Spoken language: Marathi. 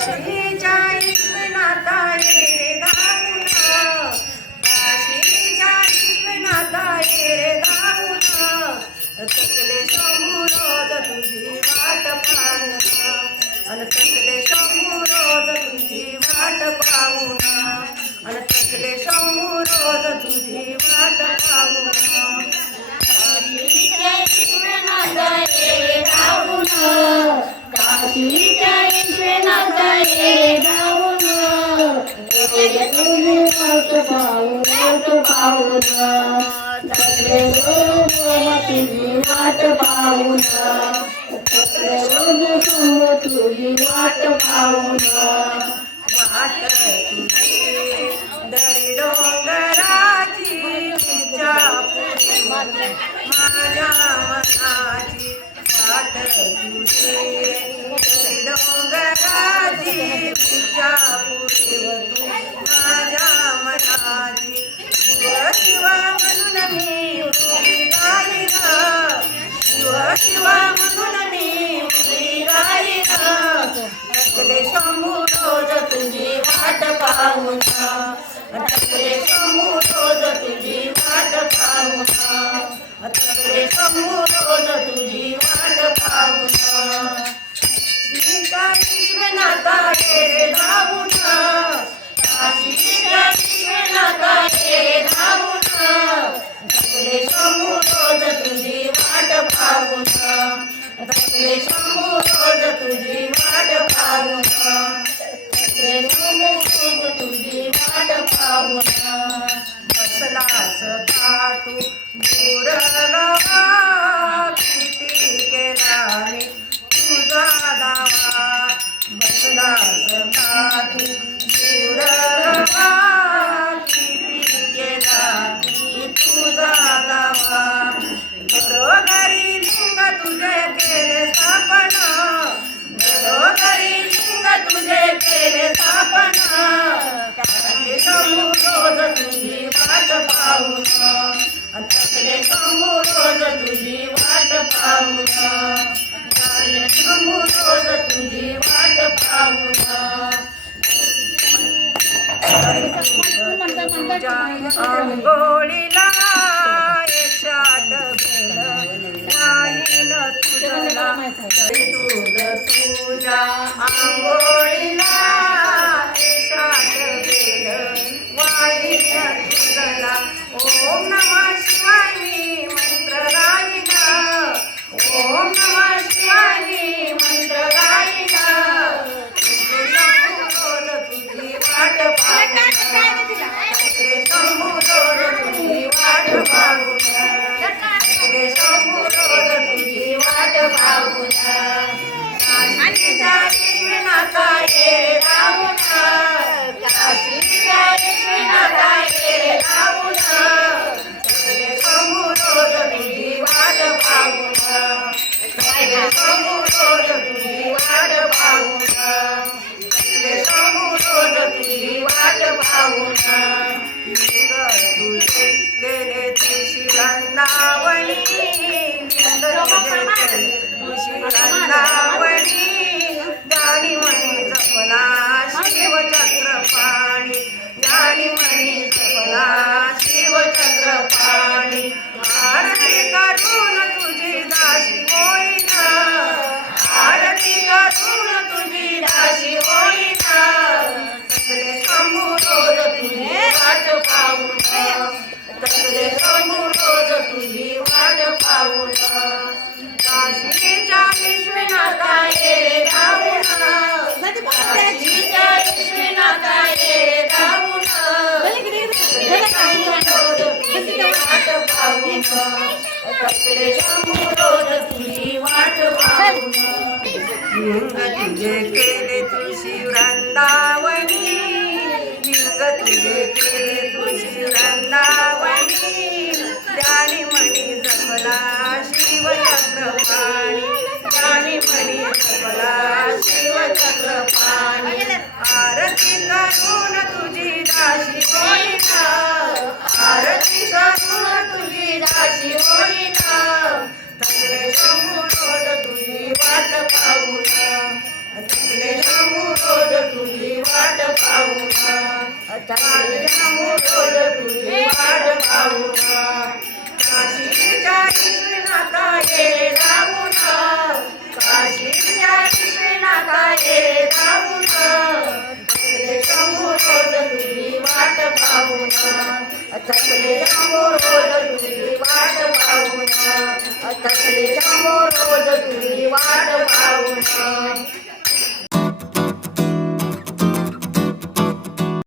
काशीच्या विश्वनाथा ये रे धावून, काशीच्या विश्वनाथा ये रे धावून, थकले शंभू रोज तुझी वाट पाहून, अन थकले शंभू रोज तुझी वाट पाहून, अन थकले शंभू रोज तुझी वाट पाहून. काशीच्या विश्वनाथा ये रे धावून, काशीच्या विश्वनाथा ये रे धावून, तुझी वाट पाहून, थकले रोज तुझी वाट पाहून, थकले रोज तुझी वाट पाहून. वाट तुझी दरी डोंगराची विजापुरी माझ्या मनाची, वाट तुझी दरी डोंगराची विजापुरी माझ्या मनाची. शिवा म्हणून मी उभी गाईन, शिवा म्हणून मी उभी गाईन, थकले शंभू रोज तुझी वाट पाहून, थकले शंभू रोज तुझी वाट पाहून, थकले शंभू रोज तुझी वाट पाहून. काशीच्या विश्वनाथा ये रे धावून, काशीच्या विश्वनाथा ये रे धावून, थकले शंभू रोज तुझी वाट पाहून, थकले शंभू रोज तुझी वाट पाहून, थकले शंभू रोज तुझी वाट पाहून. बसलास का तू दूर गावा, किती केला मी तुझा दावा, बसलास का तू दूर गावा, किती केला मी तुझा दावा. घरोघरी लिंग तुझे केले स्थापन, घरोघरी लिंग तुझे केले स्थापन, थकले शंभू रोज तुझी वाट पाहून, थकले शंभू रोज तुझी वाट पाहून, थकले शंभू रोज तुझी वाट पाहून. तुझ्या अंघोळीला एकशाट बेल वाहीन तुझला, दूध तुझ्या अंघोळीला एकशाट बेल वाहीन तुझला. ओम नमः शिवाय मी मंत्र गाईन, ओम नमः शिवाय मी मंत्र गाईन, तुझे शंभू रोज तुझी वाट पाहून, थकले शंभू रोज तुझी वाट पाहून, थकले शंभू रोज तुझी वाट पाहून. काशीच्या विश्वनाथा ये रे धावून, काशीच्या विश्वनाथा ये रे धावून, थकले शंभू रोज तुझी वाट पाहून, थकले शंभू रोज तुझी वाट पाहून, थकले शंभू रोज तुझी वाट पाहून. लिंग तुझे केले तुझी रंदावणी, लिंग तुझे केले तुझी रंदावणी, ज्ञानी म्हणे जपला शिवचक्रपाणी, ज्ञानी म्हणे जपला शिवचक्रपाणी. आरती करून तुझी दासी होईन, आरती करून तुझी दासी होईन, थकले शंभू रोज तुझी वाट पाहून, थकले शंभू रोज तुझी वाट पाहून. काशीच्या विश्वनाथा ये रे धावून, काशीच्या विश्वनाथा ये रे धावून, थकले शंभू रोज तुझी वाट पाहून, थकले शंभू रोज तुझी वाट पाहून. लिंग तुझे केले तुझी वृंदावनी, लिंग तुझे केले तुझी वृंदावनी, ज्ञानी म्हणी जपला शिवचक्रपाणी, ज्ञानी म्हणी जपला शिवचक्रपाणी. आरती करून तुझी दासी होईन, आरती करून तुझी दासी होईन, थकले शंभू रोज तुझी वाट पाहून, थकले शंभू रोज पाहून थकले शंभू रोज तुझी वाट पाहून काशीच्या विश्वनाथा ये जाऊन काशीच्या विश्वनाथा ये जाऊन थकले शंभू रोज तुझी वाट पाहून थकले शंभू रोज तुझी वाट पाहून थकले